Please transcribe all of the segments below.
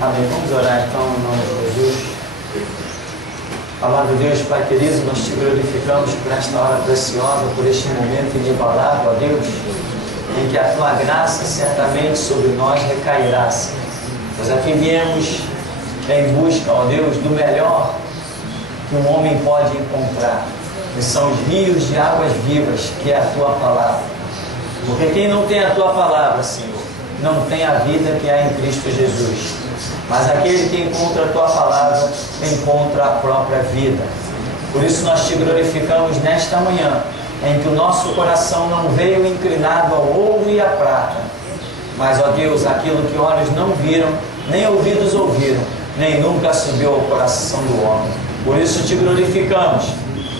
Amém. Vamos orar então em nome de Jesus. Amado Deus, Pai querido, nós te glorificamos por esta hora preciosa, por este momento inigualável, ó Deus, em que a tua graça certamente sobre nós recairá, Senhor. Nós aqui viemos em busca, ó Deus, do melhor que um homem pode encontrar, que são os rios de águas vivas, que é a tua palavra. Porque quem não tem a tua palavra, Senhor, não tem a vida que há em Cristo Jesus. Mas aquele que encontra a tua palavra, encontra a própria vida. Por isso nós te glorificamos nesta manhã, em que o nosso coração não veio inclinado ao ouro e à prata, mas, ó Deus, aquilo que olhos não viram, nem ouvidos ouviram, nem nunca subiu ao coração do homem. Por isso te glorificamos,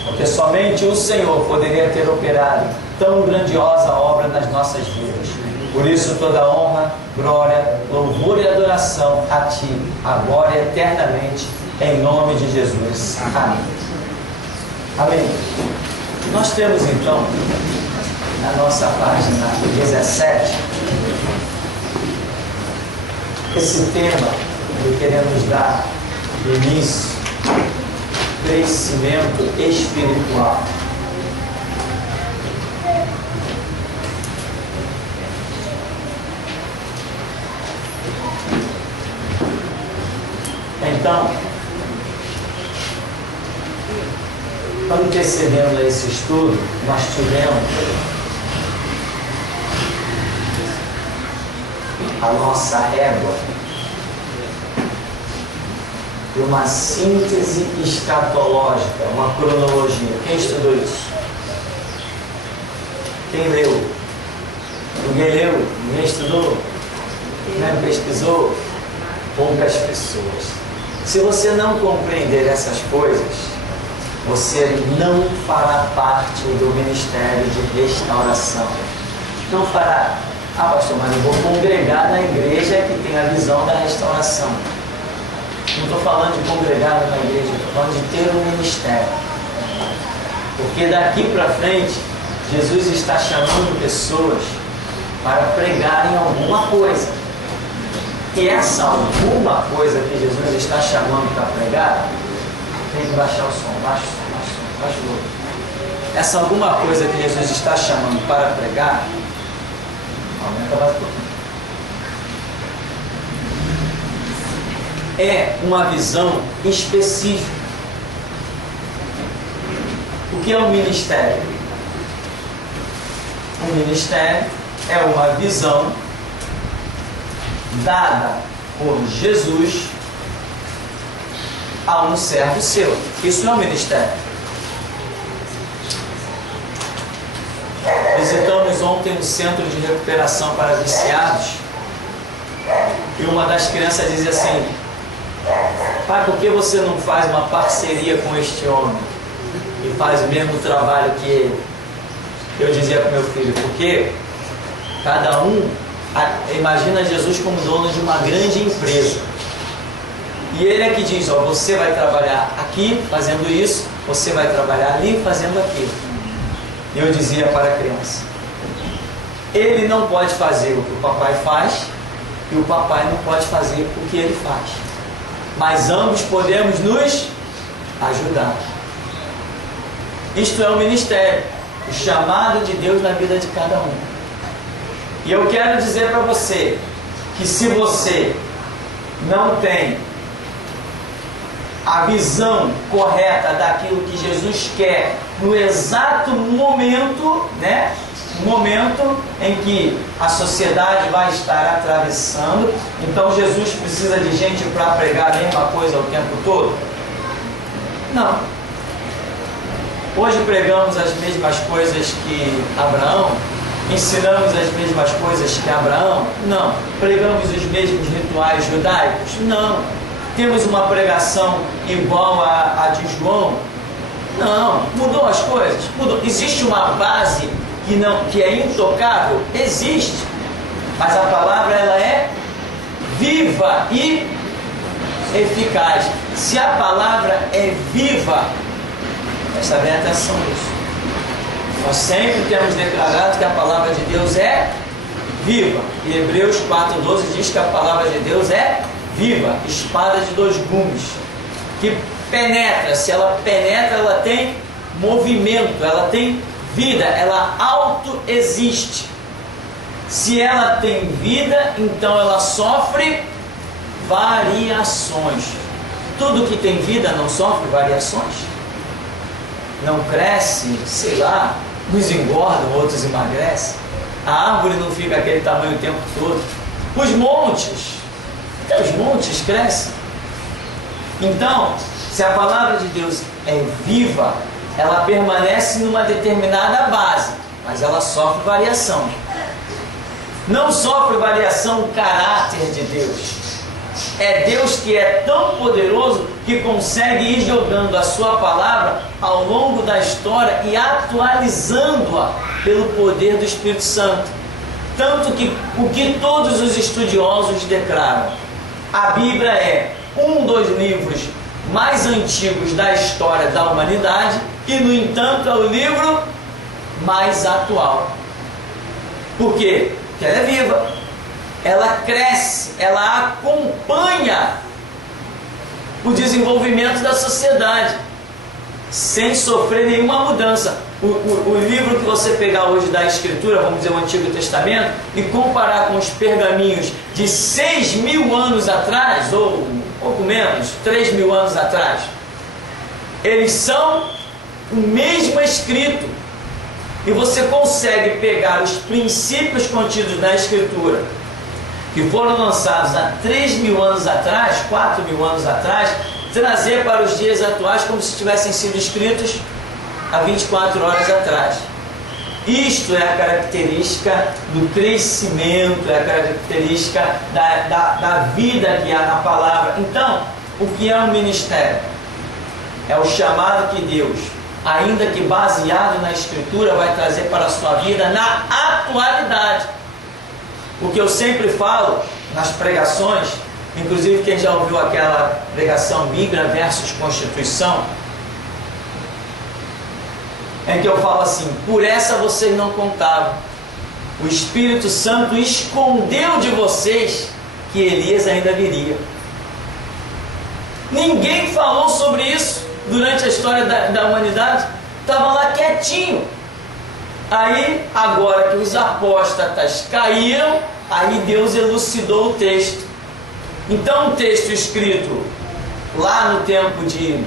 porque somente o Senhor poderia ter operado tão grandiosa obra nas nossas vidas. Por isso toda honra, glória, louvor e adoração a Ti, agora e eternamente, em nome de Jesus. Amém. Amém. Nós temos então, na nossa página 17, esse tema que queremos dar início, crescimento espiritual. Então, antecedendo a esse estudo, nós tivemos a nossa régua de uma síntese escatológica, uma cronologia. Quem estudou isso? Quem leu? Ninguém leu? Ninguém estudou? Ninguém pesquisou? Poucas pessoas. Se você não compreender essas coisas, você não fará parte do ministério de restauração. Não fará. Ah, pastor, mas eu vou congregar na igreja que tem a visão da restauração. Não estou falando de congregar na igreja, estou falando de ter um ministério. Porque daqui para frente, Jesus está chamando pessoas para pregarem alguma coisa. E essa alguma coisa que Jesus está chamando para pregar, tem que baixar o som, baixa o som, baixa o outro. Essa alguma coisa que Jesus está chamando para pregar, aumenta mais um pouquinho. É uma visão específica. O que é um ministério? Um ministério é uma visão dada por Jesus a um servo seu. Isso é um ministério. Visitamos ontem um centro de recuperação para viciados e uma das crianças dizia assim: pai, por que você não faz uma parceria com este homem e faz o mesmo trabalho que ele? Eu dizia para meu filho: porque cada um imagina Jesus como dono de uma grande empresa. E ele é que diz: ó, você vai trabalhar aqui fazendo isso, você vai trabalhar ali fazendo aquilo. E eu dizia para a criança: ele não pode fazer o que o papai faz e o papai não pode fazer o que ele faz. Mas ambos podemos nos ajudar. Isto é o ministério, o chamado de Deus na vida de cada um. E eu quero dizer para você que se você não tem a visão correta daquilo que Jesus quer no exato momento, né? Momento em que a sociedade vai estar atravessando, então Jesus precisa de gente para pregar a mesma coisa o tempo todo? Não. Hoje pregamos as mesmas coisas que Abraão? Ensinamos as mesmas coisas que Abraão? Não. Pregamos os mesmos rituais judaicos? Não. Temos uma pregação igual a de João? Não. Mudou as coisas? Mudou. Existe uma base que é intocável? Existe. Mas a palavra ela é viva e eficaz. Se a palavra é viva, presta bem atenção nisso. Nós sempre temos declarado que a palavra de Deus é viva. E Hebreus 4,12 diz que a palavra de Deus é viva, espada de dois gumes, que penetra. Se ela penetra, ela tem movimento, ela tem vida, ela autoexiste. Se ela tem vida, então ela sofre variações. Tudo que tem vida não sofre variações? Não cresce, sei lá, uns engordam, outros emagrecem. A árvore não fica aquele tamanho o tempo todo. Os montes, até os montes crescem. Então, se a palavra de Deus é viva, ela permanece numa determinada base, mas ela sofre variação. Não sofre variação o caráter de Deus. É Deus que é tão poderoso que consegue ir jogando a sua palavra ao longo da história e atualizando-a pelo poder do Espírito Santo. Tanto que o que todos os estudiosos declaram, a Bíblia é um dos livros mais antigos da história da humanidade e, no entanto, é o livro mais atual. Por quê? Porque ela é viva, ela cresce, ela acompanha o desenvolvimento da sociedade sem sofrer nenhuma mudança. O livro que você pegar hoje da Escritura, vamos dizer o Antigo Testamento, e comparar com os pergaminhos de 6.000 anos atrás, ou um pouco menos, 3.000 anos atrás, eles são o mesmo escrito. E você consegue pegar os princípios contidos na Escritura, que foram lançados há 3.000 anos atrás, 4.000 anos atrás, trazer para os dias atuais como se tivessem sido escritos há 24 horas atrás. Isto é a característica do crescimento, é a característica da vida que há na palavra. Então, o que é um ministério? É o chamado que Deus, ainda que baseado na Escritura, vai trazer para a sua vida na atualidade. O que eu sempre falo nas pregações, inclusive quem já ouviu aquela pregação Bíblia versus Constituição, em que eu falo assim: por essa vocês não contavam. O Espírito Santo escondeu de vocês que Elias ainda viria. Ninguém falou sobre isso durante a história da humanidade. Estava lá quietinho. Aí, agora que os apóstatas caíram, aí Deus elucidou o texto. Então, o texto escrito lá no tempo de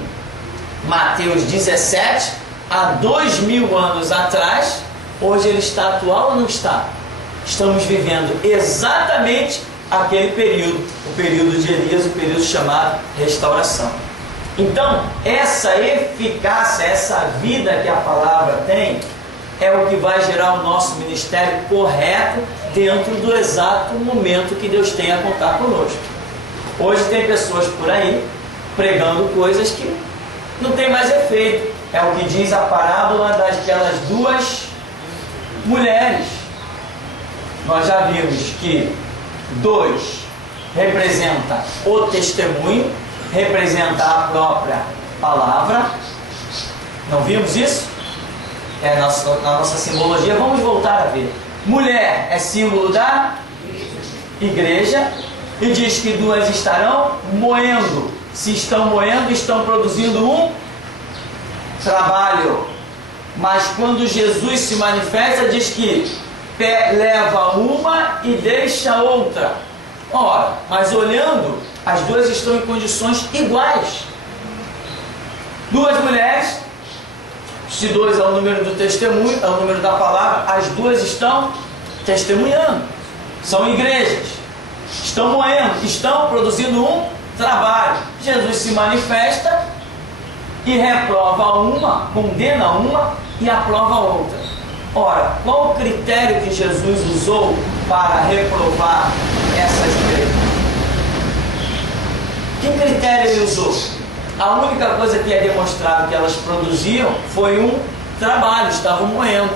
Mateus 17, há 2.000 anos atrás, hoje ele está atual ou não está? Estamos vivendo exatamente aquele período, o período de Elias, o período chamado restauração. Então, essa eficácia, essa vida que a palavra tem, é o que vai gerar o nosso ministério correto dentro do exato momento que Deus tem a contar conosco. Hoje tem pessoas por aí pregando coisas que não tem mais efeito. É o que diz a parábola daquelas duas mulheres. Nós já vimos que 2 representa o testemunho, representa a própria palavra. Não vimos isso? É na nossa simbologia. Vamos voltar a ver. Mulher é símbolo da igreja e diz que 2 estarão moendo. Se estão moendo, estão produzindo um trabalho. Mas quando Jesus se manifesta, diz que leva uma e deixa outra. Ora, mas olhando, as 2 estão em condições iguais. 2 mulheres, se 2 é o número do testemunho, é o número da palavra, as 2 estão testemunhando. São igrejas. Estão moendo, estão produzindo um trabalho. Jesus se manifesta e reprova uma, condena uma e aprova outra. Ora, qual o critério que Jesus usou para reprovar essas igrejas? Que critério ele usou? A única coisa que é demonstrado que elas produziam foi um trabalho, estavam moendo.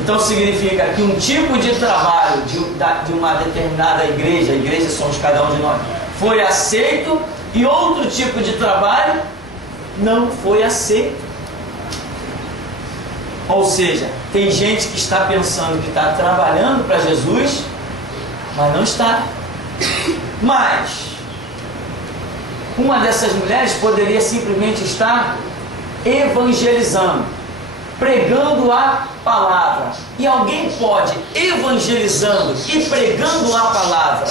Então significa que um tipo de trabalho de uma determinada igreja, a igreja somos cada um de nós, foi aceito e outro tipo de trabalho não foi aceito. Ou seja, tem gente que está pensando que está trabalhando para Jesus, mas não está. Mas uma dessas mulheres poderia simplesmente estar evangelizando, pregando a palavra. E alguém pode, evangelizando e pregando a palavra,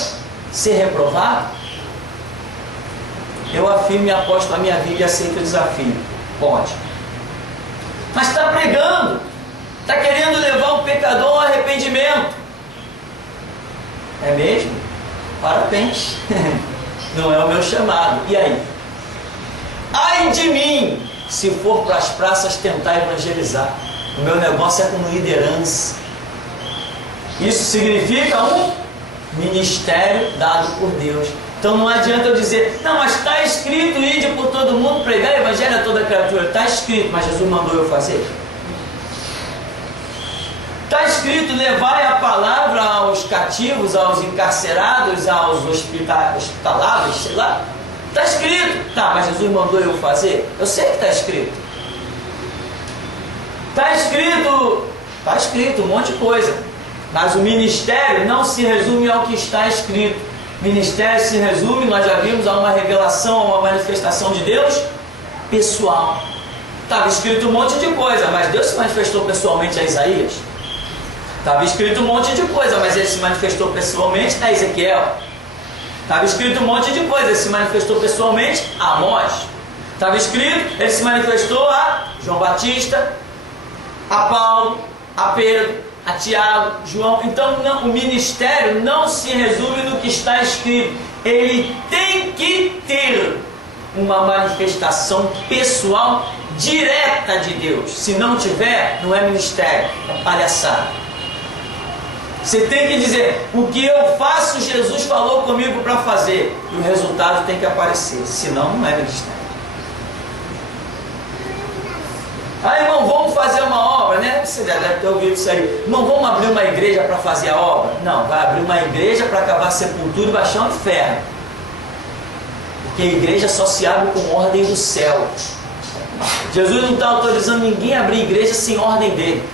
ser reprovado? Eu afirmo e aposto a minha vida e aceito o desafio. Pode. Mas está pregando, está querendo levar o pecador ao arrependimento. É mesmo? Parabéns. Não é o meu chamado. E aí? Ai de mim, se for para as praças tentar evangelizar. O meu negócio é com liderança. Isso significa um ministério dado por Deus. Então não adianta eu dizer, não, mas está escrito, ide por todo mundo, pregar o evangelho a toda criatura. Está escrito, mas Jesus mandou eu fazer. Está escrito, levai a palavra aos cativos, aos encarcerados, aos hospitalados, sei lá. Está escrito. Tá, mas Jesus mandou eu fazer? Eu sei que está escrito. Está escrito um monte de coisa. Mas o ministério não se resume ao que está escrito. Ministério se resume, nós já vimos, a uma revelação, a uma manifestação de Deus pessoal. Estava escrito um monte de coisa, mas Deus se manifestou pessoalmente a Isaías. Estava escrito um monte de coisa, mas ele se manifestou pessoalmente a Ezequiel. Estava escrito um monte de coisa, ele se manifestou pessoalmente a Amós. Estava escrito, ele se manifestou a João Batista, a Paulo, a Pedro, a Tiago, João. Então não, o ministério não se resume no que está escrito. Ele tem que ter uma manifestação pessoal direta de Deus. Se não tiver, não é ministério, é palhaçada. Você tem que dizer, o que eu faço, Jesus falou comigo para fazer. E o resultado tem que aparecer. Senão, não é ministério. Ah, irmão, vamos fazer uma obra, né? Você deve ter ouvido isso aí. Irmão, vamos abrir uma igreja para fazer a obra? Não, vai abrir uma igreja para acabar a sepultura e baixar um inferno. Porque a igreja só se abre com ordem do céu. Jesus não está autorizando ninguém a abrir igreja sem ordem dele.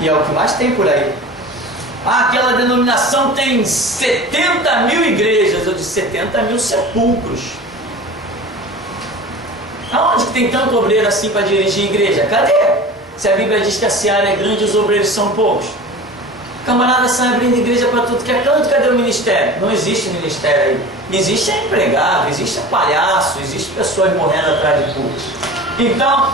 E é o que mais tem por aí. Ah, aquela denominação tem 70 mil igrejas. Eu disse 70 mil sepulcros. Aonde que tem tanto obreiro assim para dirigir igreja? Cadê? Se a Bíblia diz que a seara é grande e os obreiros são poucos. Camarada sai abrindo igreja para tudo que é canto, cadê o ministério? Não existe ministério aí. Existe empregado, existe palhaço, existe pessoas morrendo atrás de público. Então,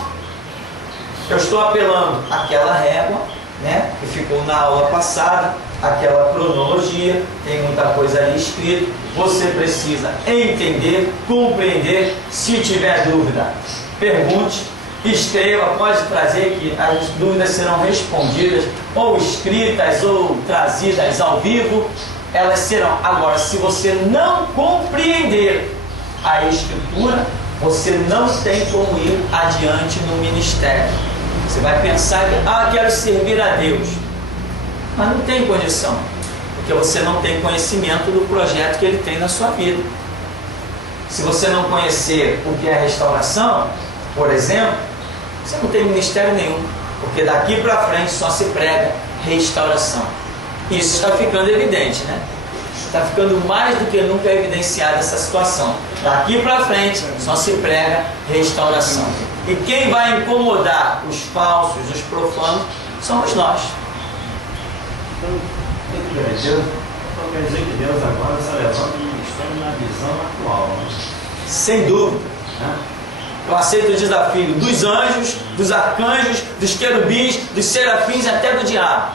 eu estou apelando àquela régua, né, que ficou na aula passada, aquela cronologia, tem muita coisa ali escrito. Você precisa entender, compreender. Se tiver dúvida, pergunte, escreva, pode trazer que as dúvidas serão respondidas, ou escritas, ou trazidas ao vivo, elas serão. Agora, se você não compreender a Escritura, você não tem como ir adiante no ministério. Você vai pensar que, quero servir a Deus, mas não tem condição, porque você não tem conhecimento do projeto que Ele tem na sua vida. Se você não conhecer o que é restauração, por exemplo, você não tem ministério nenhum, porque daqui para frente só se prega restauração. Isso está ficando evidente, né? Está ficando mais do que nunca evidenciada essa situação. Daqui para frente só se prega restauração. E quem vai incomodar os falsos, os profanos, somos nós. Então quer dizer que Deus agora está levando o ministério na visão atual, né? Sem dúvida, né? Eu aceito o desafio dos anjos, dos arcanjos, dos querubins, dos serafins e até do diabo.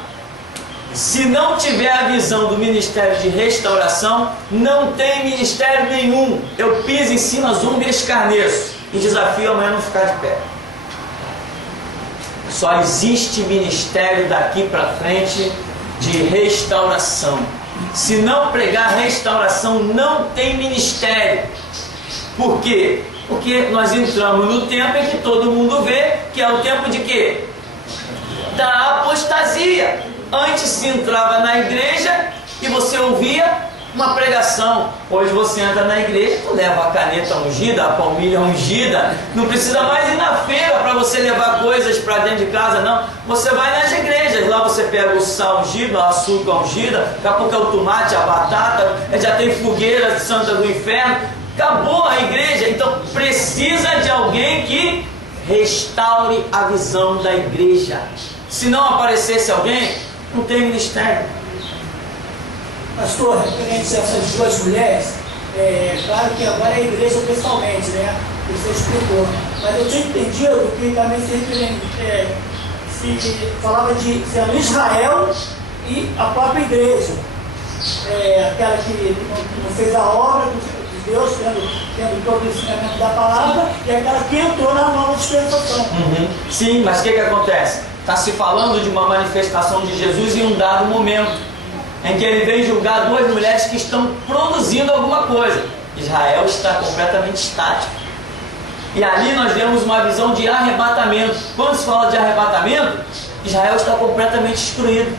Se não tiver a visão do ministério de restauração, não tem ministério nenhum. Eu piso em cima, zumbi e escarneço e desafio amanhã não ficar de pé. Só existe ministério daqui para frente de restauração. Se não pregar restauração, não tem ministério. Por quê? Porque nós entramos no tempo em que todo mundo vê, que é o tempo de quê? Da apostasia. Antes se entrava na igreja e você ouvia uma pregação. Hoje você entra na igreja, tu leva a caneta ungida, a palmilha ungida, não precisa mais ir na feira para você levar coisas para dentro de casa, não. Você vai nas igrejas, lá você pega o sal ungido, a açúcar ungida, daqui a pouco é o tomate, a batata, já tem fogueira santa do inferno, acabou a igreja. Então precisa de alguém que restaure a visão da igreja. Se não aparecesse alguém, não tem ministério. Pastor, referente a essas duas mulheres, claro que agora é a igreja pessoalmente, né? Você explicou. Mas eu tinha entendido que também se falava de sendo Israel e a própria igreja. Aquela que não fez a obra de Deus, tendo todo o ensinamento da palavra, e aquela que entrou na nova dispensação. Sim, mas o que acontece? Está se falando de uma manifestação de Jesus em um dado momento, em que ele vem julgar duas mulheres que estão produzindo alguma coisa. Israel está completamente estático. E ali nós vemos uma visão de arrebatamento. Quando se fala de arrebatamento, Israel está completamente excluído.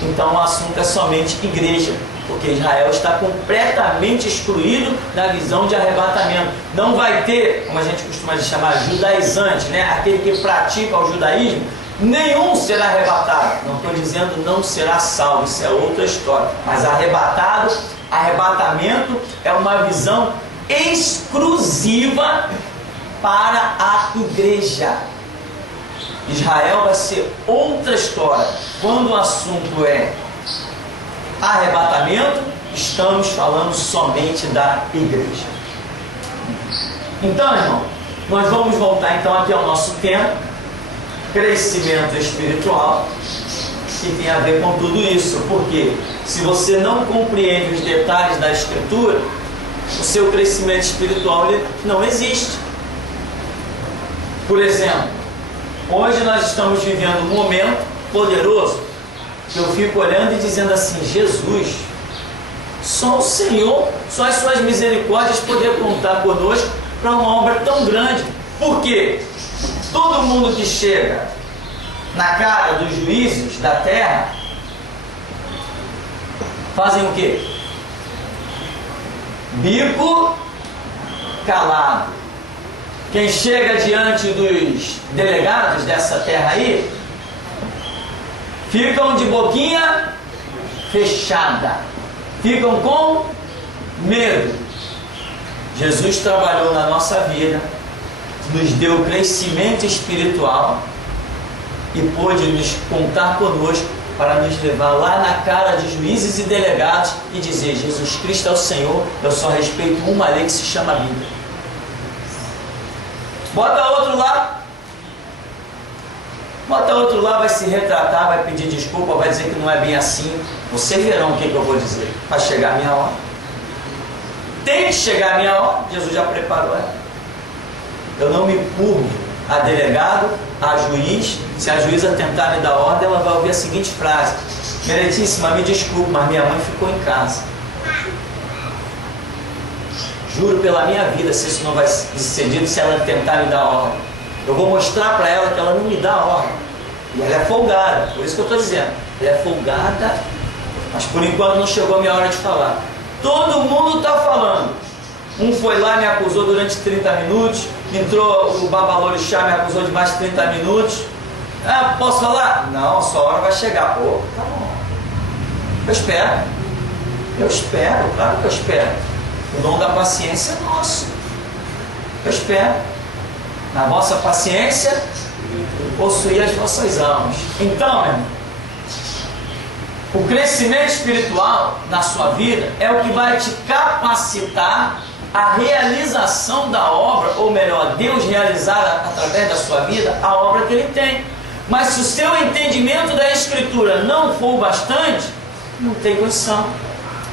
Então o assunto é somente igreja, porque Israel está completamente excluído da visão de arrebatamento. Não vai ter, como a gente costuma chamar, judaizante, né? Aquele que pratica o judaísmo, nenhum será arrebatado. Não estou dizendo não será salvo, isso é outra história. Mas arrebatamento é uma visão exclusiva para a igreja. Israel vai ser outra história. Quando o assunto é arrebatamento, estamos falando somente da igreja. Então, irmão, nós vamos voltar então aqui ao nosso tema, crescimento espiritual, que tem a ver com tudo isso. Porque se você não compreende os detalhes da Escritura, o seu crescimento espiritual ele não existe. Por exemplo, hoje nós estamos vivendo um momento poderoso que eu fico olhando e dizendo assim: Jesus, só o Senhor, só as suas misericórdias poder contar conosco para uma obra tão grande. Por quê? Todo mundo que chega na cara dos juízes da terra fazem o quê? Bico calado. Quem chega diante dos delegados dessa terra aí, ficam de boquinha fechada, ficam com medo. Jesus trabalhou na nossa vida, nos deu crescimento espiritual e pôde nos contar conosco para nos levar lá na cara de juízes e delegados e dizer: Jesus Cristo é o Senhor, eu só respeito uma lei que se chama Bíblia. Bota outro lá, vai se retratar, vai pedir desculpa, vai dizer que não é bem assim. Vocês verão o que eu vou dizer. Vai chegar a minha hora. Tem que chegar a minha hora. Jesus já preparou ela. Eu não me curvo a delegado, a juiz. Se a juíza tentar me dar ordem, ela vai ouvir a seguinte frase: Meritíssima, me desculpe, mas minha mãe ficou em casa. Juro pela minha vida, se isso não vai ser dito, se ela tentar me dar ordem. Eu vou mostrar para ela que ela não me dá ordem. E ela é folgada, por isso que eu estou dizendo. Ela é folgada, mas por enquanto não chegou a minha hora de falar. Todo mundo está falando. Um foi lá, me acusou durante 30 minutos. Entrou o babalorixá, me acusou de mais de 30 minutos. Ah, posso falar? Não, sua hora vai chegar. Pô, tá bom. Eu espero, claro que eu espero. O dom da paciência é nosso. Eu espero. Na vossa paciência, possuir as vossas almas. Então, meu irmão, o crescimento espiritual na sua vida é o que vai te capacitar a realização da obra, ou melhor, Deus realizar através da sua vida a obra que Ele tem. Mas se o seu entendimento da Escritura não for bastante, não tem condição.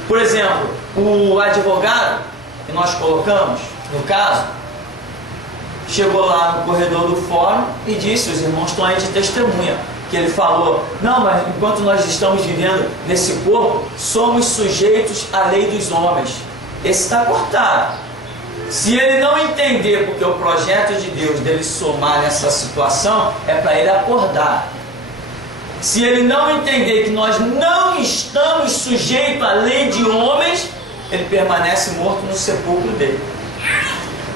Por exemplo, o advogado que nós colocamos, no caso, chegou lá no corredor do fórum e disse, os irmãos estão aí de testemunha, que ele falou: não, mas enquanto nós estamos vivendo nesse corpo, somos sujeitos à lei dos homens. Esse está cortado. Se ele não entender, porque o projeto de Deus dele somar nessa situação é para ele acordar. Se ele não entender que nós não estamos sujeitos à lei de homens, ele permanece morto no sepulcro dele.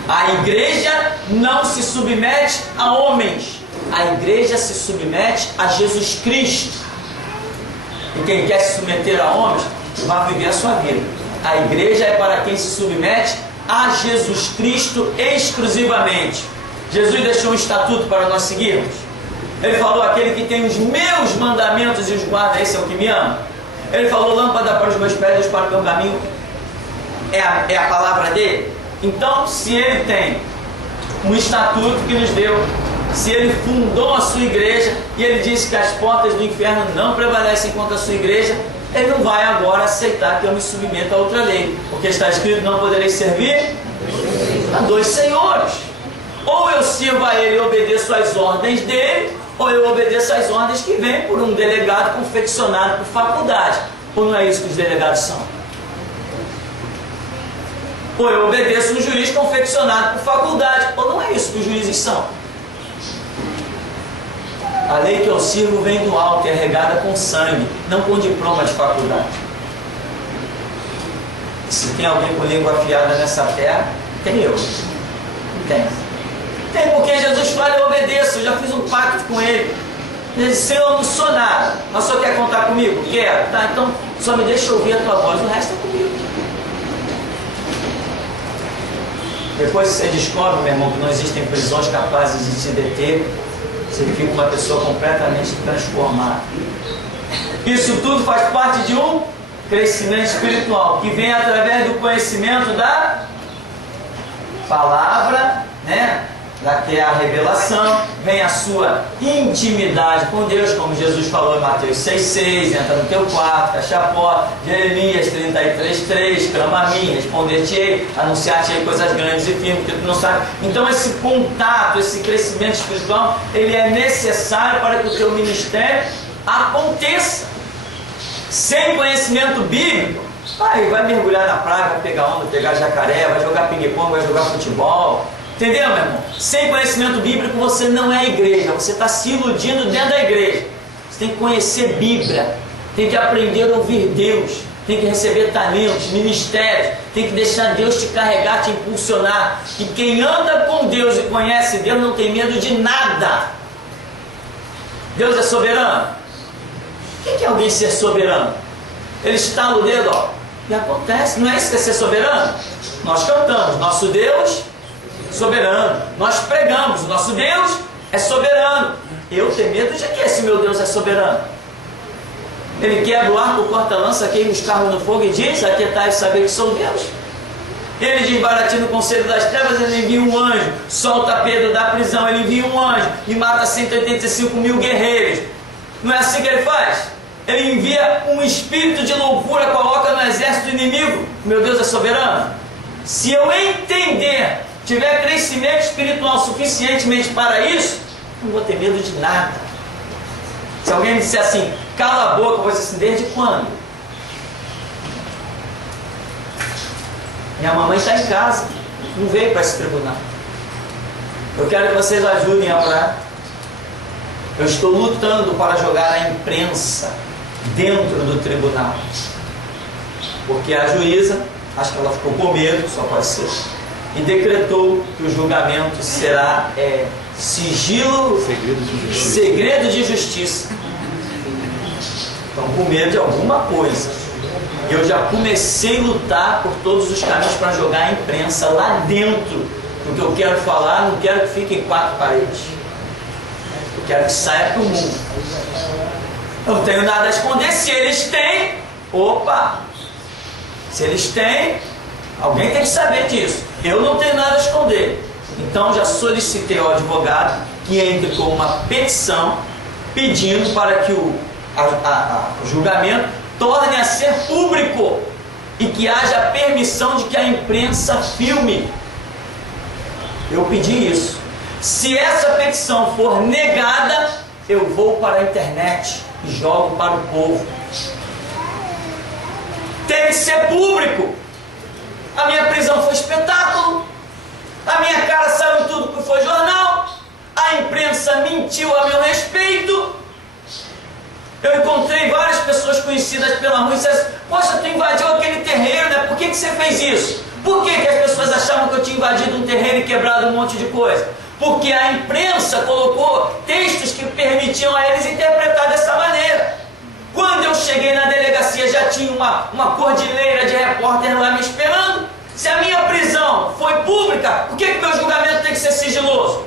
A igreja não se submete a homens. A igreja se submete a Jesus Cristo. E quem quer se submeter a homens, vai viver a sua vida. A igreja é para quem se submete a Jesus Cristo exclusivamente. Jesus deixou um estatuto para nós seguirmos. Ele falou: aquele que tem os meus mandamentos e os guarda, esse é o que me ama. Ele falou: lâmpada para os meus pés, luz para o meu caminho. É a palavra dele. Então, se ele tem um estatuto que nos deu, se ele fundou a sua igreja e ele disse que as portas do inferno não prevalecem contra a sua igreja, ele não vai agora aceitar que eu me submeta a outra lei, porque está escrito: não poderei servir a dois senhores. Ou eu sirvo a ele e obedeço às ordens dele, ou eu obedeço às ordens que vêm por um delegado confeccionado por faculdade. Ou não é isso que os delegados são? Ou eu obedeço um juiz confeccionado por faculdade. Ou não é isso que os juízes são? A lei que eu sirvo vem do alto e é regada com sangue, não com diploma de faculdade. Se tem alguém com língua afiada nessa terra, tem eu. Tem. Tem, porque Jesus fala: eu obedeço, eu já fiz um pacto com ele. Ele disse: Senhor, eu não sou nada, mas só quer contar comigo? Quero. Tá, então só me deixa ouvir a tua voz, o resto é comigo. Depois você descobre, meu irmão, que não existem prisões capazes de te deter. Você fica uma pessoa completamente transformada. Isso tudo faz parte de um crescimento espiritual, que vem através do conhecimento da palavra, né? Daqui é a revelação, vem a sua intimidade com Deus, como Jesus falou em Mateus 6,6, entra no teu quarto, fecha a porta. Jeremias 33,3, clama a mim, responder-te-ei, anunciar-te-ei coisas grandes e firmes que tu não sabe. Então esse contato, esse crescimento espiritual, ele é necessário para que o teu ministério aconteça. Sem conhecimento bíblico, vai mergulhar na praia, vai pegar onda, pegar jacaré, vai jogar ping-pong, vai jogar futebol. Entendeu, meu irmão? Sem conhecimento bíblico você não é igreja, você está se iludindo dentro da igreja. Você tem que conhecer Bíblia, tem que aprender a ouvir Deus, tem que receber talentos, ministérios, tem que deixar Deus te carregar, te impulsionar. E quem anda com Deus e conhece Deus não tem medo de nada. Deus é soberano. O que é alguém ser soberano? Ele estala o dedo, ó, e acontece. Não é isso que é ser soberano? Nós cantamos: nosso Deus soberano. Nós pregamos: nosso Deus é soberano. Eu tenho medo de que esse meu Deus é soberano? Ele quebra o arco, corta a lança, queima os carros no fogo e diz: aquietai e saber que sou Deus. Ele desbaratina o conselho das trevas, ele envia um anjo, solta Pedro da prisão, ele envia um anjo e mata 185 mil guerreiros. Não é assim que ele faz? Ele envia um espírito de loucura, coloca no exército inimigo. Meu Deus é soberano. Se eu entender, tiver crescimento espiritual suficientemente para isso, não vou ter medo de nada. Se alguém me disser assim: cala a boca, eu vou dizer assim: desde quando? Minha mamãe está em casa, não veio para esse tribunal. Eu quero que vocês ajudem a orar. Eu estou lutando para jogar a imprensa dentro do tribunal, porque a juíza, acho que ela ficou com medo, só pode ser, e decretou que o julgamento será sigilo, segredo de justiça. Estão com medo de alguma coisa. Eu já comecei a lutar por todos os caminhos para jogar a imprensa lá dentro. Porque eu quero falar, não quero que fique em 4 paredes. Eu quero que saia para o mundo. Eu não tenho nada a esconder. Se eles têm, opa! Se eles têm, alguém tem que saber disso. Eu não tenho nada a esconder. Então já solicitei ao advogado que entre com uma petição pedindo para que o julgamento torne a ser público e que haja permissão de que a imprensa filme. Eu pedi isso. Se essa petição for negada, eu vou para a internet e jogo para o povo. Tem que ser público. A minha prisão foi espetáculo. A minha cara saiu em tudo que foi jornal. A imprensa mentiu a meu respeito. Eu encontrei várias pessoas conhecidas pela rua e disseram: poxa, tu invadiu aquele terreiro, né? Por que você fez isso? Por que as pessoas achavam que eu tinha invadido um terreiro e quebrado um monte de coisa? Porque a imprensa colocou textos que permitiam a eles interpretar dessa maneira. Quando eu cheguei na delegacia, já tinha uma cordilheira de repórter lá me esperando. Se a minha prisão foi pública, por que meu julgamento tem que ser sigiloso?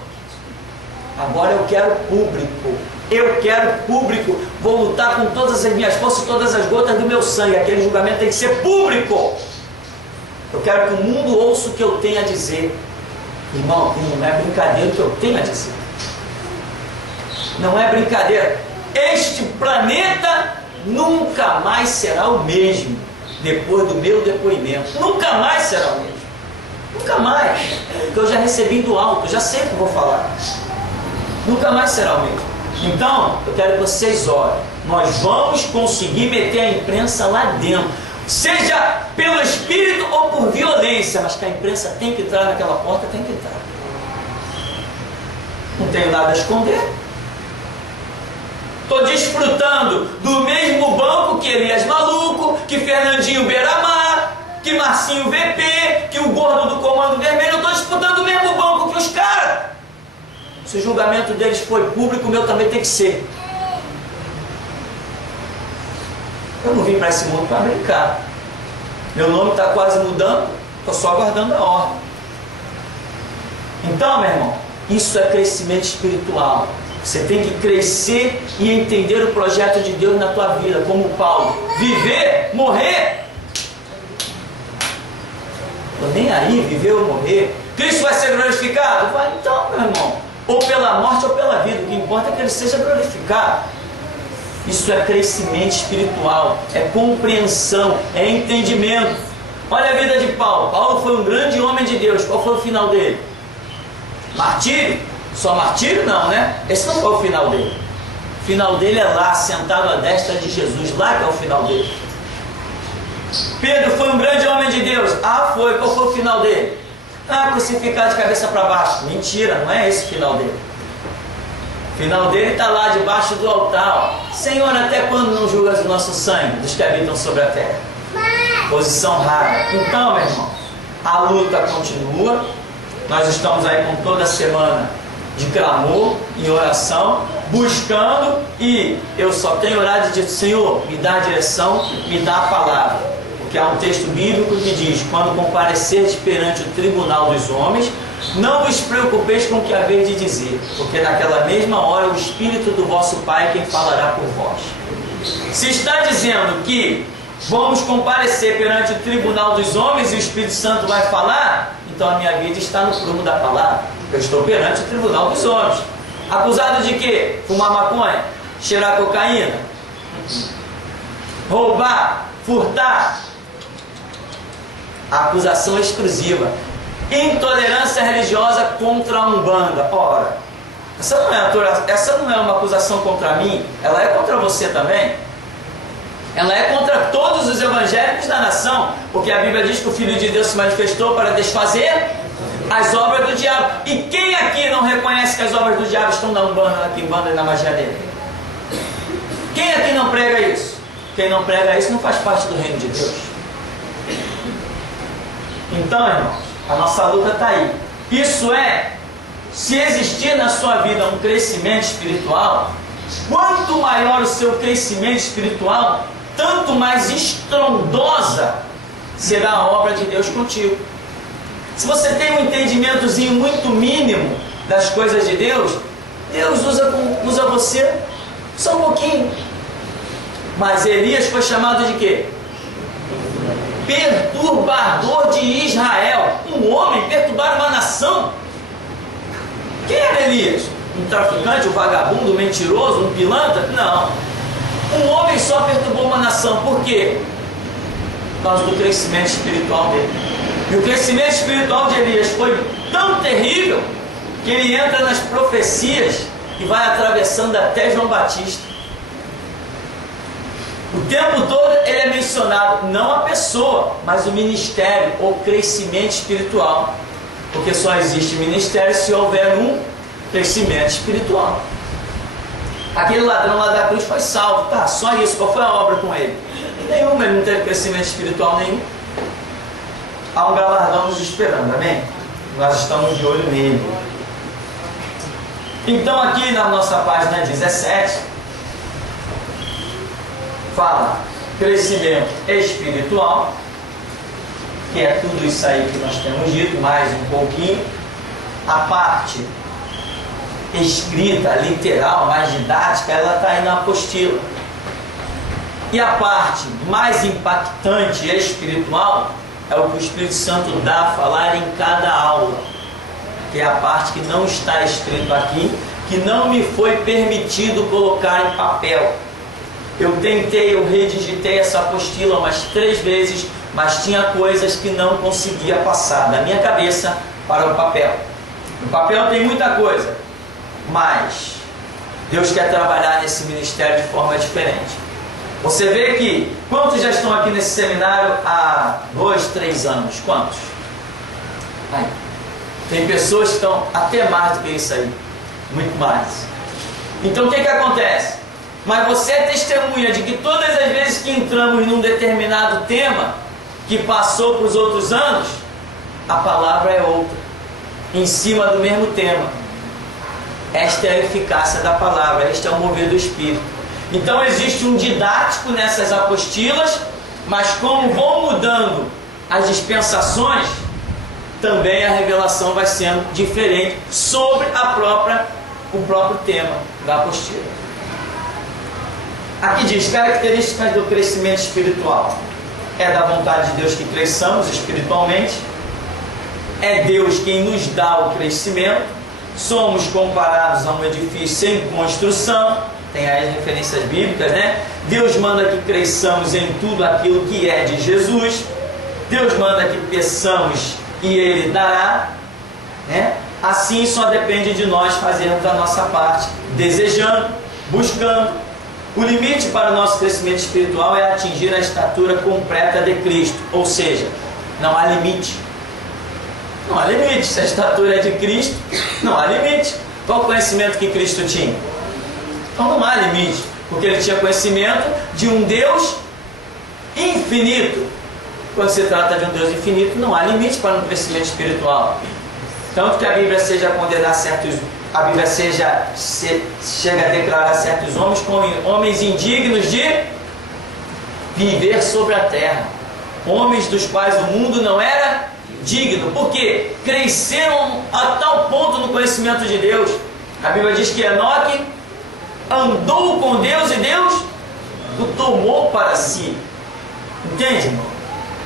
Agora eu quero público. Eu quero público. Vou lutar com todas as minhas forças, todas as gotas do meu sangue. Aquele julgamento tem que ser público. Eu quero que o mundo ouça o que eu tenho a dizer. Irmão, não é brincadeira o que eu tenho a dizer. Não é brincadeira. Este planeta nunca mais será o mesmo depois do meu depoimento. Nunca mais será o mesmo. Nunca mais. Porque eu já recebi do alto, eu já sei o que vou falar. Nunca mais será o mesmo. Então, eu quero que vocês orem. Nós vamos conseguir meter a imprensa lá dentro. Seja pelo espírito ou por violência, mas que a imprensa tem que entrar naquela porta, tem que entrar. Não tenho nada a esconder. Estou desfrutando do mesmo banco que Elias Maluco, que Fernandinho Beiramar, que Marcinho VP, que o gordo do Comando Vermelho. Eu estou disputando o mesmo banco que os caras. Se o julgamento deles foi público, o meu também tem que ser. Eu não vim para esse mundo para brincar. Meu nome está quase mudando, estou só aguardando a ordem. Então, meu irmão, isso é crescimento espiritual. Você tem que crescer e entender o projeto de Deus na tua vida, como Paulo. Viver, morrer. Estou nem aí, viver ou morrer. Cristo vai ser glorificado? Vai então, meu irmão. Ou pela morte ou pela vida. O que importa é que ele seja glorificado. Isso é crescimento espiritual, é compreensão, é entendimento. Olha a vida de Paulo. Paulo foi um grande homem de Deus. Qual foi o final dele? Martírio? Só martírio não, né? Esse não foi o final dele. O final dele é lá, sentado à destra de Jesus. Lá que é o final dele. Pedro foi um grande homem de Deus. Ah, foi. Qual foi o final dele? Ah, crucificado de cabeça para baixo. Mentira, não é esse o final dele. O final dele está lá debaixo do altar. Ó. Senhor, até quando não julgas o nosso sangue dos que habitam sobre a terra? Posição rara. Então, meu irmão, a luta continua. Nós estamos aí com toda semana de clamor e oração, buscando, e eu só tenho orado e dito: Senhor, me dá a direção, me dá a palavra. Porque há um texto bíblico que diz: quando compareceres perante o tribunal dos homens, não vos preocupeis com o que haver de dizer, porque naquela mesma hora o Espírito do vosso Pai quem falará por vós. Se está dizendo que vamos comparecer perante o tribunal dos homens e o Espírito Santo vai falar, então a minha vida está no prumo da palavra. Eu estou perante o tribunal dos homens. Acusado de quê? Fumar maconha? Cheirar cocaína? Roubar? Furtar? A acusação é exclusiva. Intolerância religiosa contra a Umbanda. Ora, essa não é uma acusação contra mim, ela é contra você também. Ela é contra todos os evangélicos da nação, porque a Bíblia diz que o Filho de Deus se manifestou para desfazer as obras do diabo. E quem aqui não reconhece que as obras do diabo estão na Umbanda, na Quimbanda e na magia dele? Quem aqui não prega isso? Quem não prega isso não faz parte do reino de Deus. Então, irmãos, a nossa luta está aí. Isso é, se existir na sua vida um crescimento espiritual, quanto maior o seu crescimento espiritual, tanto mais estrondosa será a obra de Deus contigo. Se você tem um entendimentozinho muito mínimo das coisas de Deus, Deus usa você só um pouquinho. Mas Elias foi chamado de quê? Perturbador de Israel. Um homem perturbar uma nação. Quem era Elias? Um traficante, um vagabundo, um mentiroso, um pilantra? Não. Um homem só perturbou uma nação. Por quê? Por causa do crescimento espiritual dele. E o crescimento espiritual de Elias foi tão terrível que ele entra nas profecias e vai atravessando até João Batista. O tempo todo ele é mencionado, não a pessoa, mas o ministério ou crescimento espiritual. Porque só existe ministério se houver um crescimento espiritual. Aquele ladrão lá da cruz foi salvo, tá, só isso. Qual foi a obra com ele? Nenhuma, ele não teve crescimento espiritual nenhum. Há um galardão nos esperando, amém? Nós estamos de olho nele. Então aqui na nossa página 17 fala crescimento espiritual, que é tudo isso aí que nós temos dito, mais um pouquinho. A parte escrita, literal, mais didática, ela está aí na apostila. E a parte mais impactante e espiritual é o que o Espírito Santo dá a falar em cada aula, que é a parte que não está escrito aqui, que não me foi permitido colocar em papel. Eu tentei, eu redigitei essa apostila umas 3 vezes, mas tinha coisas que não conseguia passar da minha cabeça para o papel. No papel tem muita coisa, mas Deus quer trabalhar nesse ministério de forma diferente. Você vê que, quantos já estão aqui nesse seminário há 2, 3 anos? Quantos? Aí. Tem pessoas que estão até mais do que isso aí, muito mais. Então o que acontece? Mas você é testemunha de que todas as vezes que entramos num determinado tema que passou para os outros anos, a palavra é outra, em cima do mesmo tema. Esta é a eficácia da palavra, este é o mover do Espírito. Então existe um didático nessas apostilas, mas como vão mudando as dispensações, também a revelação vai sendo diferente sobre o próprio tema da apostila. Aqui diz, características do crescimento espiritual. É da vontade de Deus que cresçamos espiritualmente. É Deus quem nos dá o crescimento. Somos comparados a um edifício em construção. Tem aí as referências bíblicas, né? Deus manda que cresçamos em tudo aquilo que é de Jesus. Deus manda que peçamos e Ele dará, né? Assim só depende de nós fazermos a nossa parte, desejando, buscando. O limite para o nosso crescimento espiritual é atingir a estatura completa de Cristo. Ou seja, não há limite. Não há limite. Se a estatura é de Cristo, não há limite. Qual o conhecimento que Cristo tinha? Então não há limite, porque Ele tinha conhecimento de um Deus infinito. Quando se trata de um Deus infinito, não há limite para um crescimento espiritual. Tanto que a Bíblia seja a condenar certos, a Bíblia chega a declarar certos homens como homens indignos de viver sobre a terra, homens dos quais o mundo não era digno, porque cresceram a tal ponto no conhecimento de Deus. A Bíblia diz que Enoque andou com Deus e Deus o tomou para si. Entende, irmão?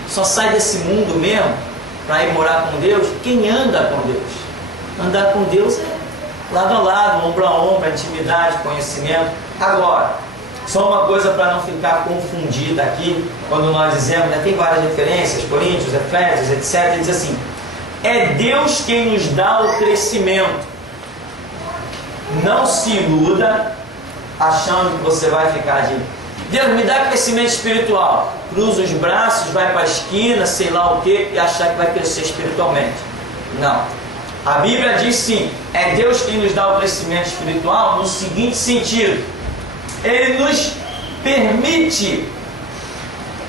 Só sai desse mundo mesmo para ir morar com Deus quem anda com Deus. Andar com Deus é lado a lado, ombro a ombro, intimidade, conhecimento. Agora, só uma coisa para não ficar confundida aqui, quando nós dizemos, né, tem várias referências, Coríntios, Efésios, etc. Ele diz assim, é Deus quem nos dá o crescimento. Não se iluda achando que você vai ficar de Deus me dá crescimento espiritual, cruza os braços, vai para a esquina, sei lá o que, e achar que vai crescer espiritualmente. Não. A Bíblia diz sim, é Deus quem nos dá o crescimento espiritual no seguinte sentido: Ele nos permite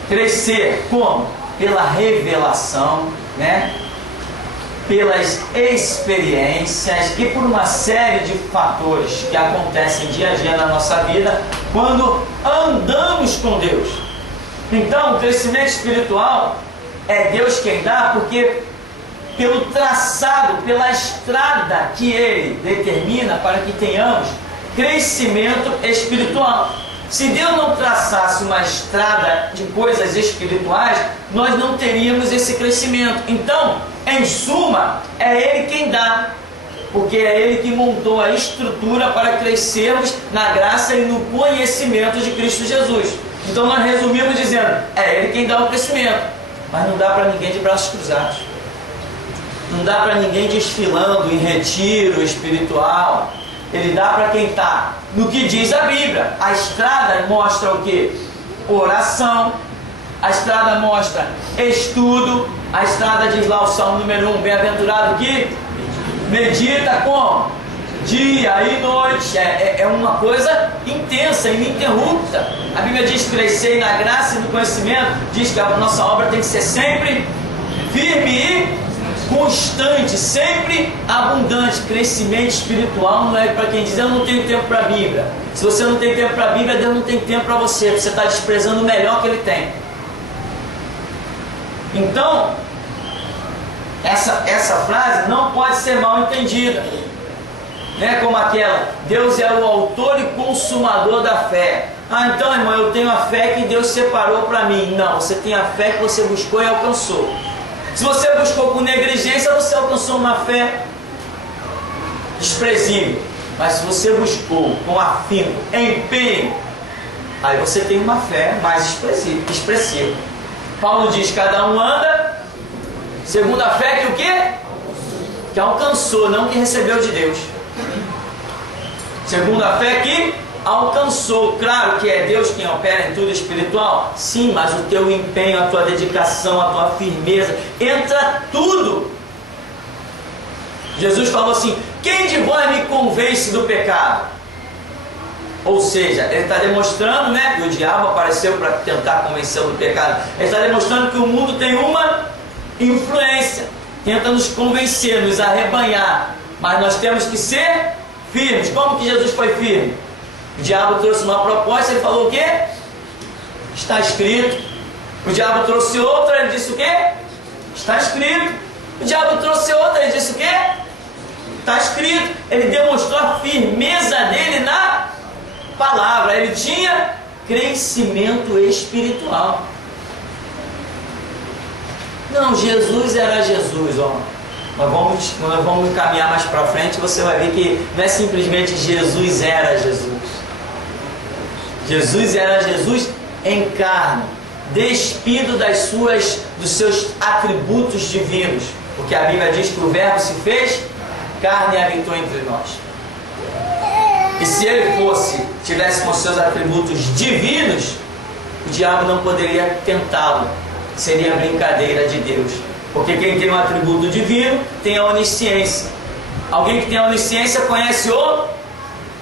crescer como? Pela revelação, né? Pelas experiências e por uma série de fatores que acontecem dia a dia na nossa vida quando andamos com Deus. Então, o crescimento espiritual é Deus quem dá, porque pelo traçado, pela estrada que Ele determina para que tenhamos crescimento espiritual. Se Deus não traçasse uma estrada de coisas espirituais, nós não teríamos esse crescimento. Então, em suma, é Ele quem dá, porque é Ele que montou a estrutura para crescermos na graça e no conhecimento de Cristo Jesus. Então nós resumimos dizendo, é Ele quem dá o crescimento, mas não dá para ninguém de braços cruzados. Não dá para ninguém desfilando em retiro espiritual. Ele dá para quem está no que diz a Bíblia. A estrada mostra o que? Oração. A estrada mostra estudo. A estrada diz lá o Salmo número 1, bem-aventurado que medita como? dia e noite. É uma coisa intensa, ininterrupta. A Bíblia diz: crescei na graça e no conhecimento. Diz que a nossa obra tem que ser sempre firme e constante, sempre abundante. Crescimento espiritual não é para quem diz: eu não tenho tempo para a Bíblia. Se você não tem tempo para a Bíblia, Deus não tem tempo para você. Você está desprezando o melhor que Ele tem. Então, essa frase não pode ser mal entendida, né? Como aquela: Deus é o autor e consumador da fé. Ah, então, irmão, eu tenho a fé que Deus separou para mim. Não, você tem a fé que você buscou e alcançou. Se você buscou com negligência, você alcançou uma fé desprezível. Mas se você buscou com afinco, empenho, aí você tem uma fé mais expressiva. Paulo diz: cada um anda segundo a fé que o quê? Que alcançou, não que recebeu de Deus. Segundo a fé que alcançou. Claro que é Deus quem opera em tudo espiritual. Sim, mas o teu empenho, a tua dedicação, a tua firmeza, entra tudo. Jesus falou assim: quem de vós me convence do pecado? Ou seja, ele está demonstrando, né, que o diabo apareceu para tentar convencê-lo do pecado. Ele está demonstrando que o mundo tem uma influência, tenta nos convencer, nos arrebanhar, mas nós temos que ser firmes. Como que Jesus foi firme? O diabo trouxe uma proposta, ele falou o quê? Está escrito. O diabo trouxe outra, ele disse o quê? Está escrito. O diabo trouxe outra, ele disse o quê? Está escrito. Ele demonstrou a firmeza dele na palavra. Ele tinha crescimento espiritual. Não, Jesus era Jesus, ó. Nós vamos caminhar mais para frente, você vai ver que não é simplesmente Jesus era Jesus. Jesus era Jesus em carne, despido dos seus atributos divinos, porque a Bíblia diz que o Verbo se fez carne e habitou entre nós. E se ele tivesse com seus atributos divinos, o diabo não poderia tentá-lo. Seria brincadeira de Deus. Porque quem tem um atributo divino tem a onisciência. Alguém que tem a onisciência conhece o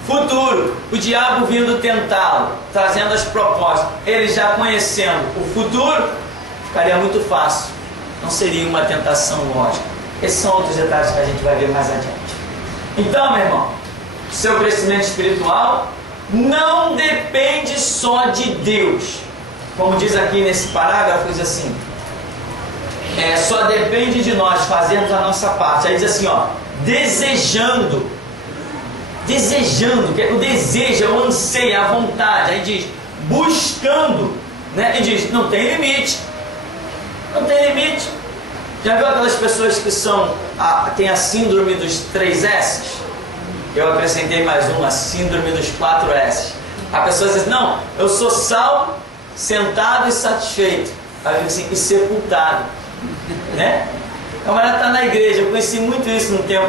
futuro. O diabo vindo tentá-lo, trazendo as propostas, ele já conhecendo o futuro, ficaria muito fácil. Não seria uma tentação lógica. Esses são outros detalhes que a gente vai ver mais adiante. Então, meu irmão, seu crescimento espiritual não depende só de Deus. Como diz aqui nesse parágrafo, diz assim: só depende de nós fazermos a nossa parte. Aí diz assim, ó: desejando, que o desejo, o anseio, a vontade. Aí diz buscando, né? E diz: não tem limite. Não tem limite. Já viu aquelas pessoas que têm a síndrome dos 3 S's? Eu acrescentei mais uma, a síndrome dos 4 S's. A pessoa diz: não, eu sou salvo, sentado e satisfeito. Aí diz assim: e sepultado, né? O camarada está na igreja. Eu conheci muito isso no tempo,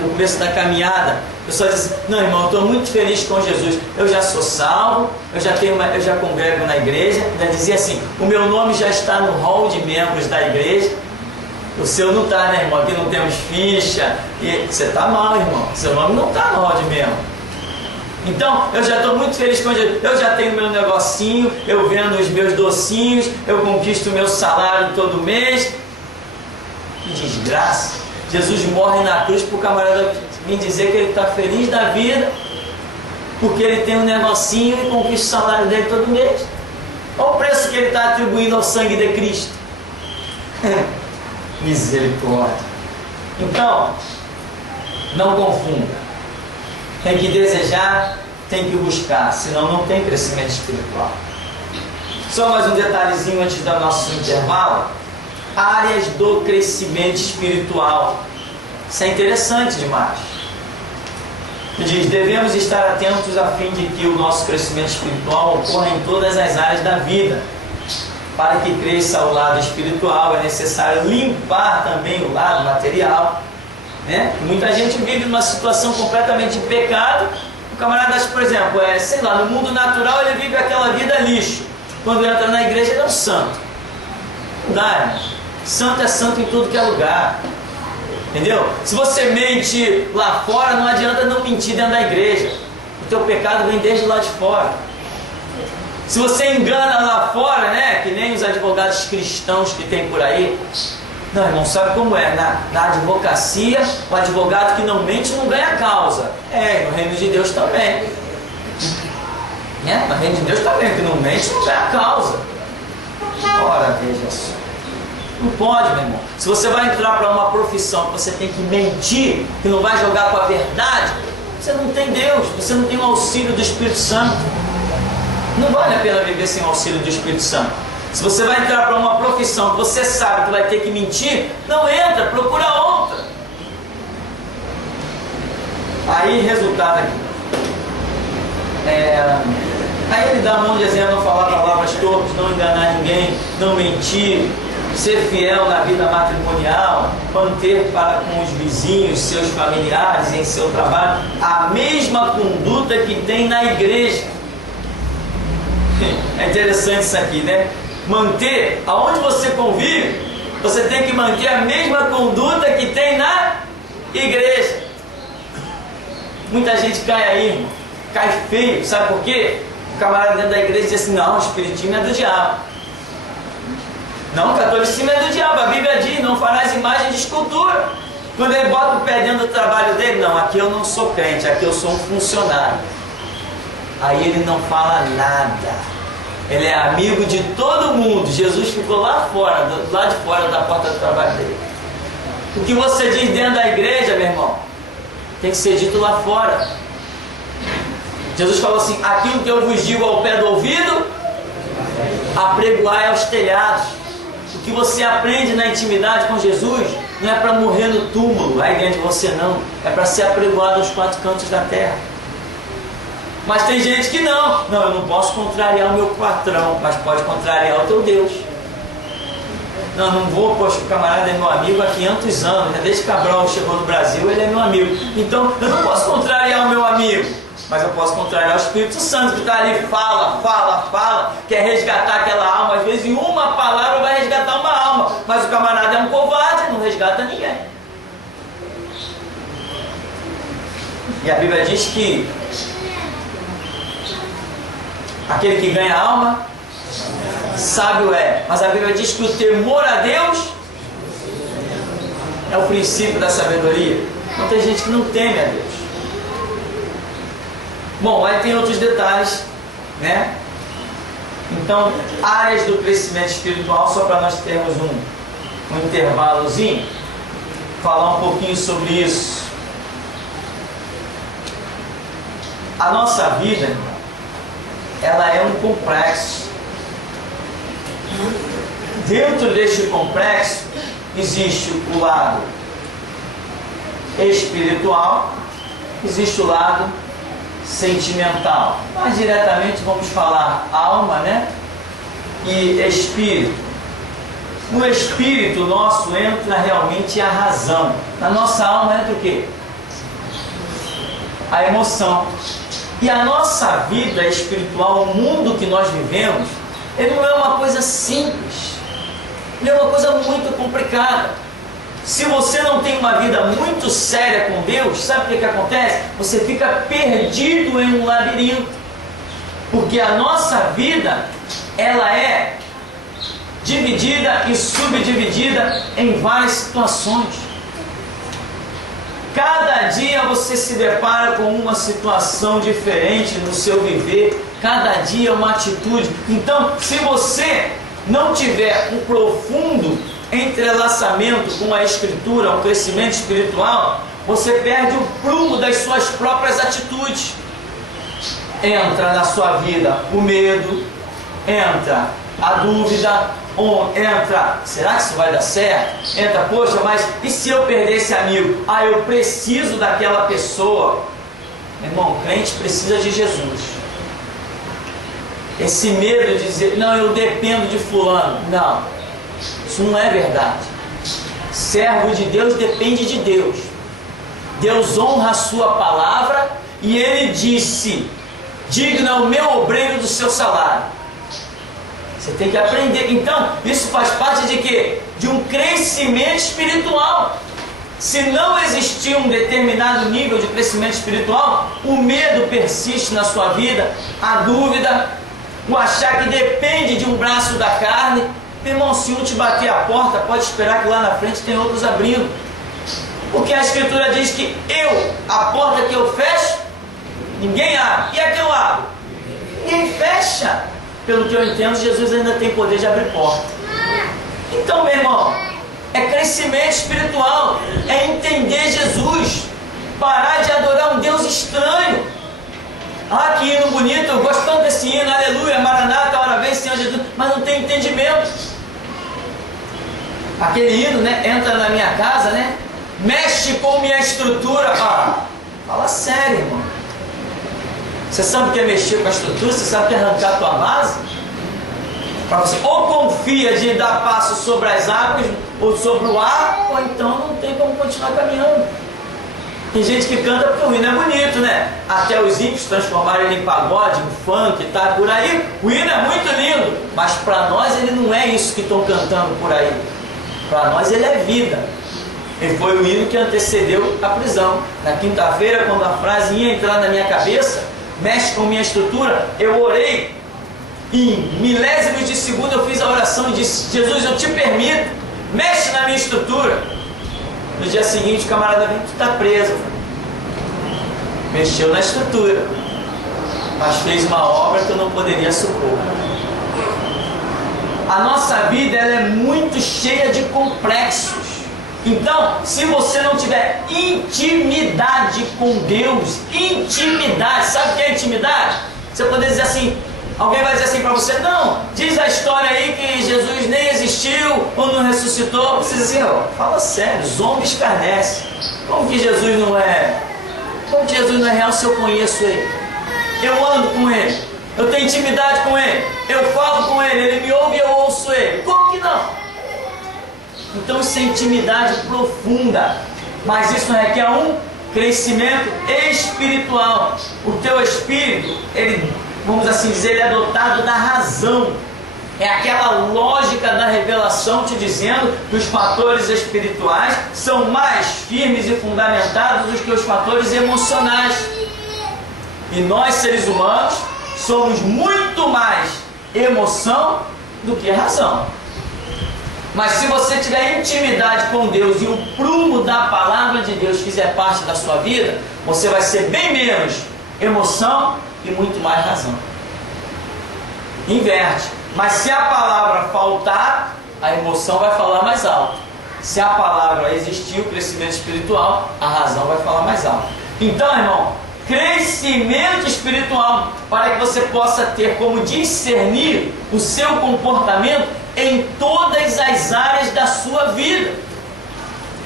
no começo da caminhada. A pessoa diz: não, irmão, eu estou muito feliz com Jesus. Eu já sou salvo, eu já congrego na igreja. Ainda dizia assim: o meu nome já está no hall de membros da igreja. O seu não está, né, irmão? Aqui não temos ficha. E você está mal, irmão. Seu nome não está no hall de membro. Então, eu já estou muito feliz com Jesus. Eu já tenho meu negocinho, eu vendo os meus docinhos, eu conquisto o meu salário todo mês. Que desgraça. Jesus morre na cruz para o camarada vir dizer que ele está feliz da vida, porque ele tem um negocinho e conquista o salário dele todo mês. Olha o preço que ele está atribuindo ao sangue de Cristo. Misericórdia. Então, não confunda. Tem que desejar, tem que buscar, senão não tem crescimento espiritual. Só mais um detalhezinho antes do nosso intervalo. Áreas do crescimento espiritual. Isso é interessante demais. Diz: devemos estar atentos a fim de que o nosso crescimento espiritual ocorra em todas as áreas da vida. Para que cresça o lado espiritual, é necessário limpar também o lado material, né? Muita gente vive numa situação completamente de pecado. O camarada, por exemplo, sei lá, no mundo natural ele vive aquela vida lixo. Quando entra na igreja ele é um santo. Não dá, irmão. Santo é santo em tudo que é lugar. Entendeu? Se você mente lá fora, não adianta não mentir dentro da igreja. O teu pecado vem desde lá de fora. Se você engana lá fora, né? Que nem os advogados cristãos que tem por aí. Não, irmão, sabe como é? Na advocacia, o advogado que não mente não ganha causa. No reino de Deus também. No reino de Deus também, que não mente não ganha causa. Ora, veja só. Não pode, meu irmão. Se você vai entrar para uma profissão que você tem que mentir, que não vai jogar com a verdade, você não tem Deus, você não tem o auxílio do Espírito Santo. Não vale a pena viver sem o auxílio do Espírito Santo. Se você vai entrar para uma profissão que você sabe que vai ter que mentir, não entra, procura outra. Aí, resultado aqui. Aí ele dá um monte de exemplo, não falar palavras torpes, não enganar ninguém, não mentir, ser fiel na vida matrimonial, manter para com os vizinhos, seus familiares, em seu trabalho, a mesma conduta que tem na igreja. É interessante isso aqui, né? Manter, aonde você convive, você tem que manter a mesma conduta que tem na igreja. Muita gente cai aí, irmão, cai feio, sabe por quê? O camarada dentro da igreja diz assim: não, o espiritismo é do diabo. Não, o catolicismo é do diabo. A Bíblia diz: não farás imagem de escultura. Quando ele bota o pé dentro do trabalho dele, não, aqui eu não sou crente, aqui eu sou um funcionário. Aí ele não fala nada. Ele é amigo de todo mundo. Jesus ficou lá fora, lá de fora da porta do trabalho dele. O que você diz dentro da igreja, meu irmão, tem que ser dito lá fora. Jesus falou assim: aquilo que eu vos digo ao pé do ouvido, apregoai aos telhados. O que você aprende na intimidade com Jesus não é para morrer no túmulo aí dentro de você, não. É para ser apregoado aos quatro cantos da terra. Mas tem gente que não, eu não posso contrariar o meu patrão, mas pode contrariar o teu Deus. Não vou, poxa, o camarada é meu amigo há 500 anos, né? Desde que Cabral chegou no Brasil, ele é meu amigo. Então, eu não posso contrariar o meu amigo, mas eu posso contrariar o Espírito Santo, que está ali, fala, quer resgatar aquela alma. Às vezes, em uma palavra vai resgatar uma alma, mas o camarada é um covarde, não resgata ninguém. E a Bíblia diz que aquele que ganha a alma, sábio é. Mas a Bíblia diz que o temor a Deus é o princípio da sabedoria. Então tem gente que não teme a Deus. Bom, aí tem outros detalhes, né? Então, áreas do crescimento espiritual, só para nós termos um intervalozinho, falar um pouquinho sobre isso. A nossa vida, ela é um complexo. Dentro deste complexo existe o lado espiritual, existe o lado sentimental. Mais diretamente vamos falar alma, né? E espírito. No espírito nosso entra realmente a razão. Na nossa alma entra o quê? A emoção. E a nossa vida espiritual, o mundo que nós vivemos, ele não é uma coisa simples. Ele é uma coisa muito complicada. Se você não tem uma vida muito séria com Deus, sabe o que acontece? Você fica perdido em um labirinto. Porque a nossa vida, ela é dividida e subdividida em várias situações. Cada dia você se depara com uma situação diferente no seu viver, cada dia uma atitude. Então, se você não tiver um profundo entrelaçamento com a Escritura, um crescimento espiritual, você perde o prumo das suas próprias atitudes. Entra na sua vida o medo, entra a dúvida, entra, será que isso vai dar certo? Entra, poxa, mas e se eu perder esse amigo? Eu preciso daquela pessoa. Meu irmão, o crente precisa de Jesus. Esse medo de dizer, não, eu dependo de fulano. Não, isso não é verdade. Servo de Deus depende de Deus. Deus honra a sua palavra e ele disse: digno é o meu obreiro do seu salário. Você tem que aprender. Então, isso faz parte de quê? De um crescimento espiritual. Se não existir um determinado nível de crescimento espiritual, o medo persiste na sua vida, a dúvida, o achar que depende de um braço da carne. Meu irmão, se um te bater a porta, pode esperar que lá na frente tem outros abrindo. Porque a Escritura diz que a porta que eu fecho, ninguém abre. E a que eu abro? Ninguém fecha. Pelo que eu entendo, Jesus ainda tem poder de abrir porta. Então, meu irmão, é crescimento espiritual, é entender Jesus, parar de adorar um Deus estranho. Ah, que hino bonito, eu gosto tanto desse hino, aleluia, maranata, ora vem, Senhor Jesus, mas não tem entendimento. Aquele hino, né, entra na minha casa, né, mexe com minha estrutura. Ah, fala sério, irmão. Você sabe o que é mexer com a estrutura? Você sabe o que é arrancar a tua base? Para você, ou confia de dar passo sobre as águas, ou sobre o ar, ou então não tem como continuar caminhando. Tem gente que canta porque o hino é bonito, né? Até os ímpios transformaram ele em pagode, em funk, tá por aí. O hino é muito lindo, mas para nós ele não é isso que estão cantando por aí. Para nós ele é vida. Ele foi o hino que antecedeu a prisão. Na quinta-feira, quando a frase ia entrar na minha cabeça, mexe com minha estrutura, eu orei. Em milésimos de segundo eu fiz a oração e disse: Jesus, eu te permito, mexe na minha estrutura. No dia seguinte o camarada vem: tu está preso. Mexeu na estrutura, mas fez uma obra que eu não poderia supor. A nossa vida ela é muito cheia de complexos. Então, se você não tiver intimidade com Deus, intimidade, sabe o que é intimidade? Você pode dizer assim, alguém vai dizer assim para você: não, diz a história aí que Jesus nem existiu ou não ressuscitou. Você diz assim: ó, fala sério, zomba escarnece. Como que Jesus não é? Como que Jesus não é real se eu conheço Ele? Eu ando com Ele, eu tenho intimidade com Ele, eu falo com Ele, Ele me ouve e eu ouço Ele. Como que não? Então isso é intimidade profunda, mas isso requer um crescimento espiritual. O teu espírito, ele, vamos assim dizer, ele é dotado da razão. É aquela lógica da revelação te dizendo que os fatores espirituais são mais firmes e fundamentados do que os fatores emocionais. E nós, seres humanos, somos muito mais emoção do que razão. Mas se você tiver intimidade com Deus e o prumo da palavra de Deus fizer parte da sua vida, você vai ser bem menos emoção e muito mais razão. Inverte. Mas se a palavra faltar, a emoção vai falar mais alto. Se a palavra existir, o crescimento espiritual, a razão vai falar mais alto. Então, irmão, crescimento espiritual para que você possa ter como discernir o seu comportamento em todas as áreas da sua vida.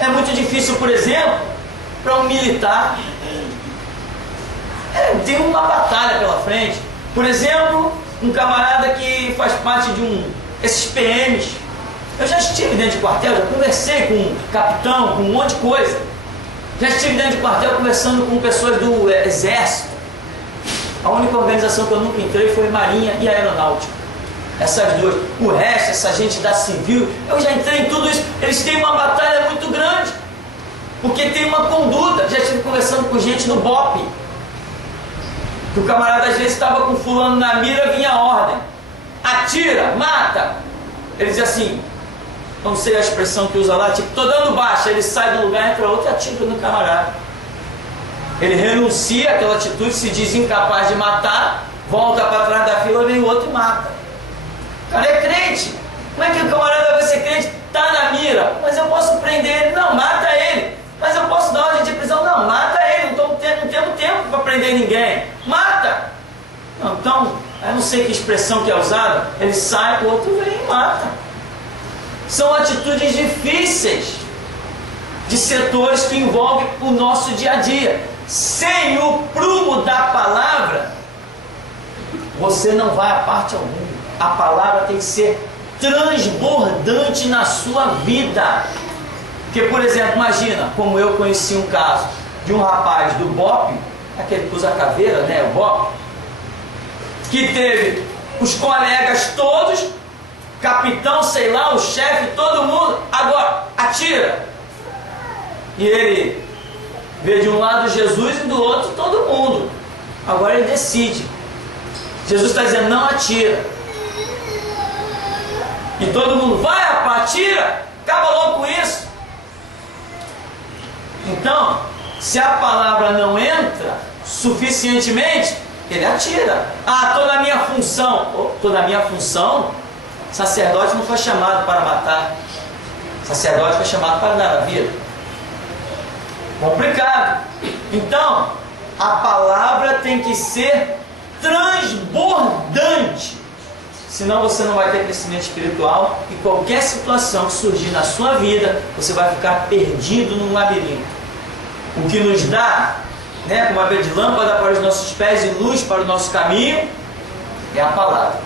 É muito difícil, por exemplo, para um militar. Tem uma batalha pela frente. Por exemplo, um camarada que faz parte de esses PMs. Eu já estive dentro de quartel, já conversei com um capitão, com um monte de coisa. Já estive dentro de quartel conversando com pessoas do Exército. A única organização que eu nunca entrei foi Marinha e Aeronáutica. Essas duas. O resto, essa gente da civil, eu já entrei em tudo isso. Eles têm uma batalha muito grande, porque tem uma conduta. Já estive conversando com gente no BOP, que o camarada às vezes estava com fulano na mira, vinha a ordem: atira, mata. Ele diz assim, não sei a expressão que usa lá, tipo, tô dando baixa. Ele sai do lugar, entra outro e atira no camarada. Ele renuncia àquela atitude, se diz incapaz de matar, volta para trás da fila, vem o outro e mata. O cara é crente. Como é que o camarada vai ser crente? Está na mira, mas eu posso prender ele. Não, mata ele. Mas eu posso dar ordem de prisão. Não, mata ele. Não temos tempo para prender ninguém. Mata. Não, então, eu não sei que expressão que é usada. Ele sai, o outro vem e mata. São atitudes difíceis de setores que envolvem o nosso dia a dia. Sem o prumo da palavra, você não vai a parte alguma. A palavra tem que ser transbordante na sua vida. Porque, por exemplo, imagina, como eu conheci um caso de um rapaz do BOP, aquele que usa caveira, né, o BOP, que teve os colegas todos, capitão, sei lá, o chefe, todo mundo, agora, atira. E ele vê de um lado Jesus e do outro todo mundo. Agora ele decide. Jesus está dizendo, não atira. E todo mundo, vai rapaz, atira, acaba logo com isso. Então, se a palavra não entra suficientemente, ele atira. Ah, estou na minha função. Estou na minha função? Sacerdote não foi chamado para matar. Sacerdote foi chamado para dar a vida. Complicado. Então, a palavra tem que ser transbordante. Senão você não vai ter crescimento espiritual e qualquer situação que surgir na sua vida, você vai ficar perdido num labirinto. O que nos dá, como a de lâmpada para os nossos pés e luz para o nosso caminho, é a palavra.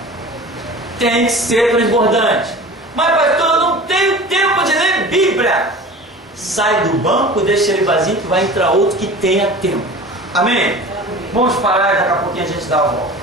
Tem que ser transbordante. Mas pastor, eu não tenho tempo de ler Bíblia. Sai do banco, deixa ele vazio que vai entrar outro que tenha tempo. Amém? Vamos parar e daqui a pouquinho a gente dá a volta.